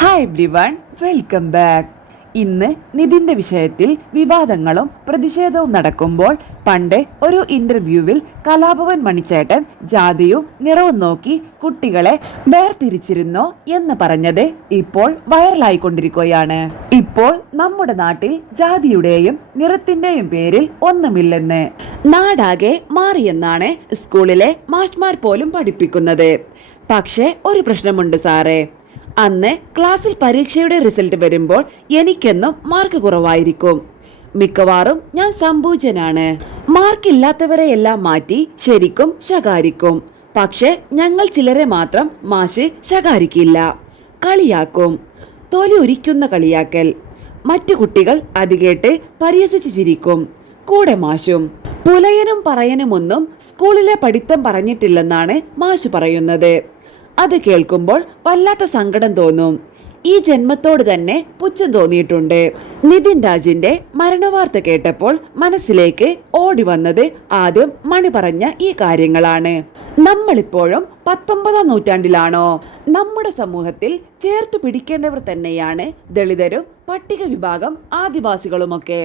Hi everyone, welcome back. ഇന്ന് നിതിൻ്റെ വിഷയത്തിൽ വിവാദങ്ങളും പ്രതിഷേധവും നടക്കുമ്പോൾ പണ്ട് ഒരു ഇന്റർവ്യൂവിൽ കലാഭവൻ മണിച്ചേട്ടൻ ജാതിയും നിറവും നോക്കി കുട്ടികളെ വേർതിരിച്ചിരുന്നോ എന്ന് പറഞ്ഞത് ഇപ്പോൾ വൈറലായിക്കൊണ്ടിരിക്കുകയാണ്. ഇപ്പോൾ നമ്മുടെ നാട്ടിൽ ജാതിയുടെയും നിറത്തിന്റെയും പേരിൽ ഒന്നുമില്ലെന്ന് നാടാകെ മാറിയെന്നാണ് സ്കൂളിലെ മാഷ്മാർ പോലും പഠിപ്പിക്കുന്നത്. പക്ഷേ ഒരു പ്രശ്നമുണ്ട് സാറേ. അന്ന് ക്ലാസ്സിൽ പരീക്ഷയുടെ റിസൾട്ട് വരുമ്പോൾ എനിക്കെന്നും മാർക്ക് കുറവായിരിക്കും. മിക്കവാറും ഞാൻ സംഭൂജനാണ്. മാർക്കില്ലാത്തവരെയെല്ലാം മാറ്റി ശരിക്കും ശകാരിക്കും. പക്ഷെ ഞങ്ങൾ ചിലരെ മാത്രം മാഷ് ശകാരിക്കില്ല, കളിയാക്കും. തൊലി ഉരിക്കുന്ന കളിയാക്കൽ. മറ്റു കുട്ടികൾ അത് കേട്ട് പരിഹസിച്ച് ചിരിക്കും. കൂടെ മാഷും. പുലയനും പറയനുമൊന്നും സ്കൂളിലെ പഠിത്തം പറഞ്ഞിട്ടില്ലെന്നാണ് മാഷ് പറയുന്നത്. അത് കേൾക്കുമ്പോൾ വല്ലാത്ത സങ്കടം തോന്നും. ഈ ജന്മത്തോട് തന്നെ പുച്ഛം തോന്നിയിട്ടുണ്ട്. നിതിൻ രാജിന്റെ മരണവാർത്ത കേട്ടപ്പോൾ മനസ്സിലേക്ക് ഓടി വന്നത് ആദ്യം മണി പറഞ്ഞ ഈ കാര്യങ്ങളാണ്. നമ്മളിപ്പോഴും 19-ാം നൂറ്റാണ്ടിലാണോ? നമ്മുടെ സമൂഹത്തിൽ ചേർത്തു പിടിക്കേണ്ടവർ തന്നെയാണ് ദളിതരും പട്ടിക വിഭാഗം ആദിവാസികളുമൊക്കെ.